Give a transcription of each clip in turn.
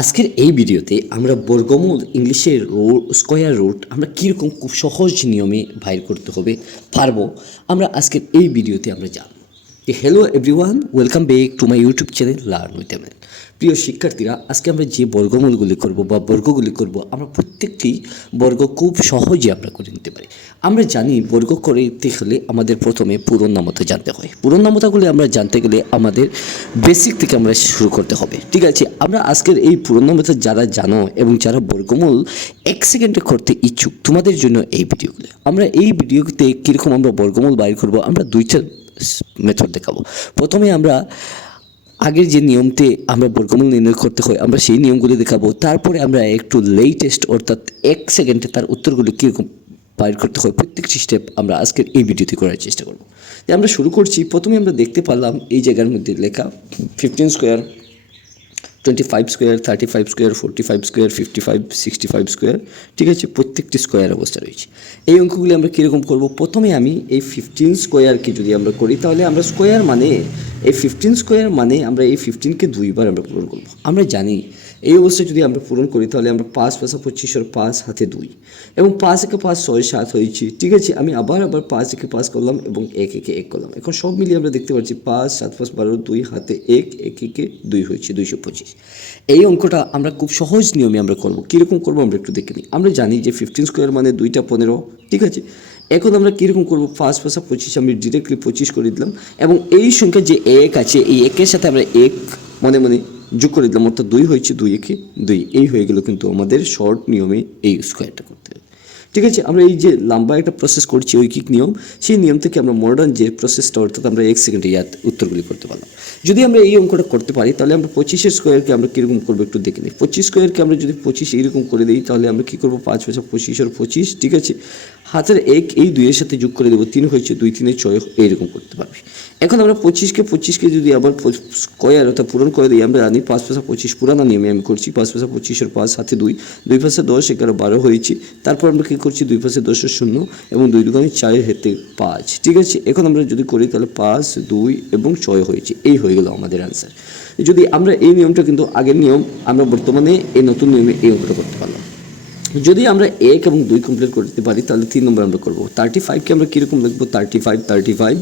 আজকের এই ভিডিওতে আমরা বর্গমূল ইংলিশের স্কোয়ার রুট আমরা কীরকম খুব সহজ নিয়মে বাইর করতে হবে পারবো আমরা আজকের এই ভিডিওতে আমরা জানব। Hello everyone, welcome back to my YouTube channel learn with ML. প্রিয় শিক্ষার্থীরা, আজকে আমরা যে বর্গমূলগুলি করব বা বর্গগুলি করব আমরা প্রত্যেকটি বর্গ খুব সহজে আমরা করে নিতে পারি। আমরা জানি বর্গ করতে হলে আমাদের প্রথমে পূরণনামতা জানতে হয়। পূরণনামতাগুলি আমরা জানতে গেলে আমাদের বেসিক থেকে আমরা শুরু করতে হবে। ঠিক আছে, আমরা আজকের এই পূরণনামতা যারা জানো এবং যারা বর্গমূল 1 সেকেন্ডে করতে ইচ্ছুক তোমাদের জন্য এই ভিডিওগুলো। আমরা এই ভিডিওতে কীরকম আমরা বর্গমূল বাইর করব আমরা দুইটা মেথড দেখাবো। প্রথমে আমরা আগের যে নিয়মতে আমরা বর্গমূল নির্ণয় করতে হয় আমরা সেই নিয়মগুলি দেখাবো। তারপরে আমরা একটু লেটেস্ট অর্থাৎ 1 সেকেন্ডে তার উত্তরগুলি কীরকম বাইর করতে হয় প্রত্যেকটি স্টেপ আমরা আজকের এই ভিডিওতে করার চেষ্টা করব। আমরা শুরু করছি। প্রথমে আমরা দেখতে পারলাম এই জায়গার মধ্যে লেখা 15 square, 25 square, 35 square, 45 square, 55, 65 square. ঠিক আছে, প্রত্যেকটি স্কোয়ার অবস্থা রয়েছে। এই অঙ্কগুলি আমরা কীরকম করব? প্রথমে আমি এই 15 স্কোয়ারকে যদি আমরা করি তাহলে আমরা স্কোয়ার মানে এই 15 স্কোয়ার মানে আমরা এই 15কে দুইবার আমরা পূরণ করব। আমরা জানি এই অবস্থায় যদি আমরা পূরণ করি তাহলে আমরা 5 × 25 আর 5 হাতে 2 এবং 5 × 5 6 7 হয়েছে। ঠিক আছে, আমি আবার 5 × 5 করলাম এবং 1 × 1 করলাম। এখন সব মিলিয়ে আমরা দেখতে পাচ্ছি 5 7 5 12 2 হাতে 1 1 × 2 হয়েছে 225। এই অঙ্কটা আমরা খুব সহজ নিয়মে আমরা করব। কীরকম করব আমরা একটু দেখে নিই। আমরা জানি যে 15 স্কোয়ার মানে 2টা 15। ঠিক আছে, এখন আমরা কীরকম করবো? 5 × 25 আমি ডিরেক্টলি 25 করে দিলাম এবং এই সংখ্যা যে 1 আছে এই 1-এর সাথে আমরা 1 মনে মনে যোগ করে দিলাম, অর্থাৎ 2 হয়েছে, 2 × 2 এই হয়ে গেল। কিন্তু আমাদের শর্ট নিয়মে এই স্কোয়ারটা করতে হবে। ঠিক আছে, আমরা এই যে লম্বা একটা প্রসেস করছি ঐকিক নিয়ম, সেই নিয়ম থেকে আমরা মডার্ন যে প্রসেসটা অর্থাৎ আমরা 1 সেকেন্ডে উত্তরগুলি করতে পারলাম। যদি আমরা এই অঙ্কটা করতে পারি তাহলে আমরা 25-এর স্কোয়ারকে আমরা কীরকম করবো একটু দেখে নিই। 25 স্কোয়ারকে আমরা যদি 25 এইরকম করে দিই তাহলে আমরা কী করবো? 5 × 25 আর 25। ঠিক আছে, হাতের 1 এই 2-এর সাথে যোগ করে দেবো, 3 হয়েছে, 2 3 6 এইরকম করতে পারবে। এখন আমরা 25কে যদি আবার স্কোয়ার অর্থাৎ পূরণ করে দিই, আমরা জানি 5 × 25 পুরানো নিয়মে আমি করছি। 5 × 25 আর 5 হাতে 2, 2 × 10 11 12 হয়েছে। তারপর আমরা কী করছি? 2 × 10 0 এবং 2 × 2 4 হাতে 5। ঠিক আছে, এখন আমরা যদি করি তাহলে 5 2 এবং 6 হয়েছে। এই হয়ে গেল আমাদের অ্যান্সার। যদি আমরা এই নিয়মটা কিন্তু আগের নিয়ম আমরা বর্তমানে এই নতুন নিয়মে এই অঙ্কটা করতে পারলাম। যদি আমরা 1 এবং 2 কমপ্লিট করতে পারি তাহলে 3 নম্বর আমরা করবো। 35কে আমরা কীরকম লিখবো? 35।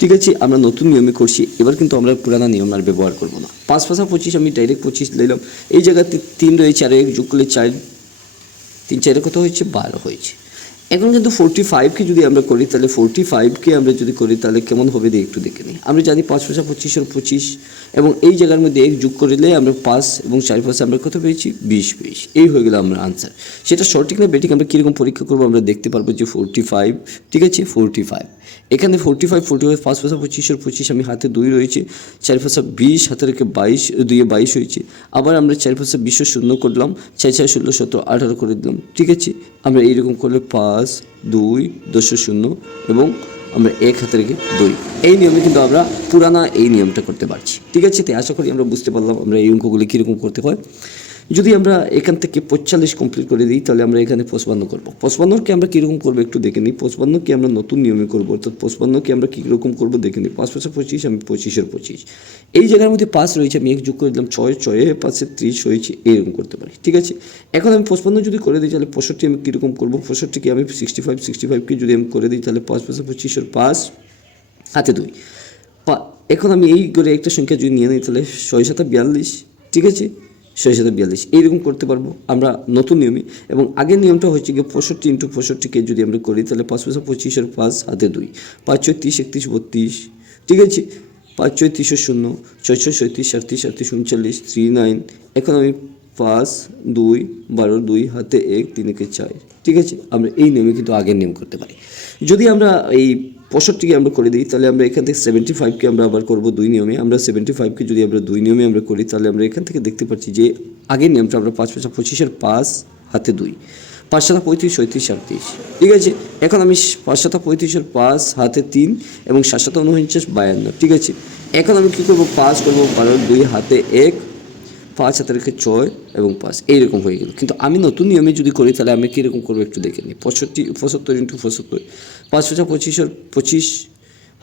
ঠিক আছে, আমরা নতুন নিয়মে করছি। এবার কিন্তু আমরা পুরানো নিয়ম আর ব্যবহার করবো না। 5 × 25 আমি ডাইরেক্ট 25 নিলাম। এই জায়গাতে 3 রয়েছে আর 1 যোগ করলে 4, 3 4 কত হয়েছে? 12 হয়েছে। এখন কিন্তু 45কে যদি আমরা করি তাহলে 45কে আমরা যদি করি তাহলে কেমন হবে একটু দেখে নিই। আমরা জানি 5 × 25 আর 25 এবং এই জায়গার মধ্যে 1 যোগ করলে আমরা 5 এবং 4 5 আমরা কত পেয়েছি? 20 পেয়েছি। এই হয়ে গেল আমরা আনসার। সেটা সঠিক না বেঠিক আমরা কীরকম পরীক্ষা করবো আমরা দেখতে পারবো যে 45। ঠিক আছে, 45 এখানে 45 5 × 25 আর 25 আমি হাতে 2 রয়েছে, 4 5 20 হাতে রেখে 22 2 22 হয়েছে। আবার আমরা 4 5 20 শূন্য করলাম, 4 4 16 17 18 করে দিলাম। ঠিক আছে, আমরা এইরকম করলে 5 2 10 0 এবং আমরা 1 হাতে রেখে 2 এই নিয়মে কিন্তু আমরা পুরানা এই নিয়মটা করতে পারছি। ঠিক আছে, তাই আশা করি আমরা বুঝতে পারলাম আমরা এই অঙ্কগুলি কীরকম করতে হয়। যদি আমরা এখান থেকে 45 কমপ্লিট করে দিই তাহলে আমরা এখানে 55 করবো। 55কে আমরা কীরকম করবো একটু দেখে নিই। 55কে আমরা নতুন নিয়মে করবো, অর্থাৎ 55কে আমরা কীরকম করবো দেখে নিই। 5 × 25 আমি 25 আর 25 এই জায়গার মধ্যে 5 রয়েছে, আমি 1 যোগ করে দিলাম 6 6 5 30 হয়েছে, এইরকম করতে পারি। ঠিক আছে, এখন আমি 55 যদি করে দিই তাহলে 65 আমি কীরকম করবো? 65কে আমি 65কে যদি আমি করে দিই তাহলে 5 × 25 আর 5 হাতে 2। এখন আমি এই করে একটা সংখ্যা যদি নিয়ে নিই তাহলে 6 7 42। ঠিক আছে, 6 7 42 এইরকম করতে পারবো আমরা নতুন নিয়মে। এবং আগের নিয়মটা হচ্ছে গিয়ে 65 × 65কে যদি আমরা করি তাহলে 5 × 25 আর 5 হাতে 2, 5 6 30 31 32। ঠিক আছে, 5 6 30 0 6 6 37 38 38 39 39। এখন আমি 5 2 12 2 হাতে 1 3 1 4। ঠিক আছে, আমরা এই নিয়মে কিন্তু আগের নিয়ম করতে পারি। যদি আমরা এই 65কে আমরা করে দিই তাহলে আমরা এখান থেকে 75কে আমরা আবার করবো 2 নিয়মে। আমরা 75কে যদি আমরা 2 নিয়মে আমরা করি তাহলে আমরা এখান থেকে দেখতে পাচ্ছি যে আগের নিয়মটা আমরা 5 × 25 আর 5 হাতে 2, 5 7 35 37 38। ঠিক আছে, এখন আমি 5 7 35 আর 5 হাতে 3 এবং 7 7 49 52। ঠিক আছে, এখন আমি কী করবো? 5 করবো 12 2 হাতে 1, 5 হাতে রেখে 6 এবং 5 এইরকম হয়ে গেল। কিন্তু আমি নতুন নিয়মে যদি করি তাহলে আমি কীরকম করবো একটু দেখে নিই। 75 × 75 5 × 25 আর 25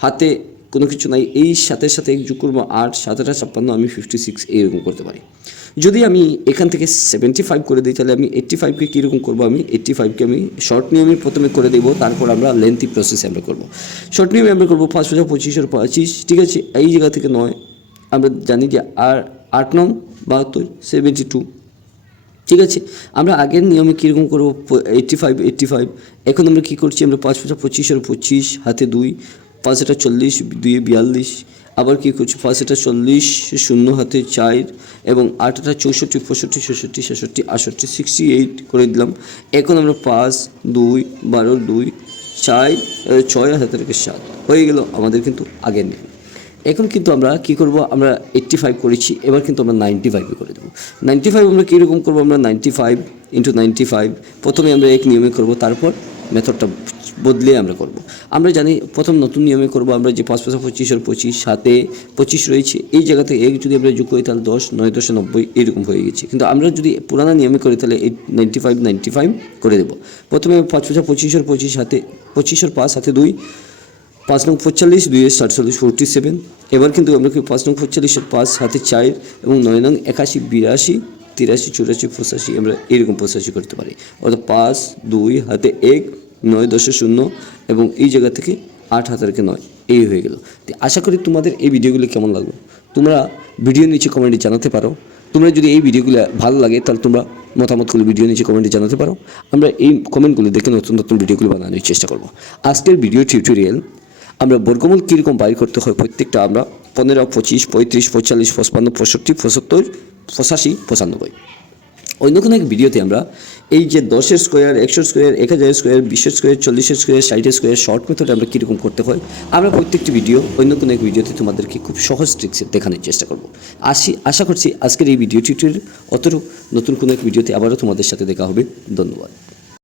হাতে কোনো কিছু নাই, এই সাথে সাথে এক যোগ করবো 8, 7 8 56, আমি 56 এইরকম করতে পারি। যদি আমি এখান থেকে 75 করে দিই তাহলে আমি 85কে কীরকম করবো, আমি 85কে আমি শর্ট নিয়মে প্রথমে করে দেবো, তারপর আমরা লেন্থি প্রসেসে আমরা করবো। শর্ট নিয়মে আমরা করবো 5 5 25 25, ঠিক আছে। এই জায়গা থেকে 9, আমরা জানি যে আর 8 9 72 72, ঠিক আছে। আমরা আগের নিয়মে কীরকম করবো 85, এখন আমরা কী করছি, আমরা 5 5 25 25, হাতে 2, 5 এটা 40, 2 42, আবার কী করছি 5 এটা 40, 0 হাতে 4, এবং 8 এটা 64 65 66 66 68 68 করে দিলাম। এখন আমরা 5 2 12 2 4 6 হাতে রেখে 7 হয়ে গেল আমাদের কিন্তু আগের নিয়ম। এখন কিন্তু আমরা কী করব, আমরা 85 করেছি, এবার কিন্তু আমরা 95 করে দেবো। 95 আমরা কীরকম করবো, আমরা 95 × 95 প্রথমে আমরা এক নিয়মে করব, তারপর মেথডটা বদলে আমরা করব। আমরা জানি প্রথম নতুন নিয়মে করব আমরা যে 5 5 25 আর 25, সাথে 25 রয়েছে, এই জায়গাতে এক যদি আমরা যোগ করি তাহলে 10 9 10 90 এরকম হয়ে গেছে। কিন্তু আমরা যদি পুরানো নিয়মে করি তাহলে 95 করে দেবো। প্রথমে 5 5 25 আর 25, হাতে 25 আর 5, হাতে 2, 5 9 45 2 60 47। এবার কিন্তু আমরা 5 9 45 আর 5, হাতে 4, এবং 9 9 81 82 83 84 85, আমরা এরকম 85 করতে পারি। অর্থাৎ 5 2 হাতে 1 9 10 0, এবং এই জায়গা থেকে 8 হাতে রেখে 9, এই হয়ে গেল। তো আশা করি তোমাদের এই ভিডিওগুলো কেমন লাগলো তোমরা ভিডিও নিচে কমেন্টে জানাতে পারো। তোমরা যদি এই ভিডিওগুলো ভালো লাগে তাহলে তোমরা মতামতগুলো ভিডিও নিচে কমেন্টে জানাতে পারো। আমরা এই কমেন্টগুলো দেখে নতুন নতুন ভিডিওগুলো বানানোর চেষ্টা করব। আজকের ভিডিও টিউটোরিয়াল আমরা বর্গমূল কীরকম বাইর করতে হয় প্রত্যেকটা আমরা 15 25 35 45 55 65 75 85 95। অন্য কোনো এক ভিডিওতে আমরা এই যে 10 square 100 square 1000 square 20 square 40 square 60 square short মেথডে আমরা কীরকম করতে হয় আমরা প্রত্যেকটি ভিডিও অন্য কোনো এক ভিডিওতে তোমাদেরকে খুব সহজ ট্রিক্সে দেখানোর চেষ্টা করব। আশা করছি আজকের এই ভিডিও টিউটোরিয়াল অতটুকু নতুন কোনো এক ভিডিওতে আবারও তোমাদের সাথে দেখা হবে। ধন্যবাদ।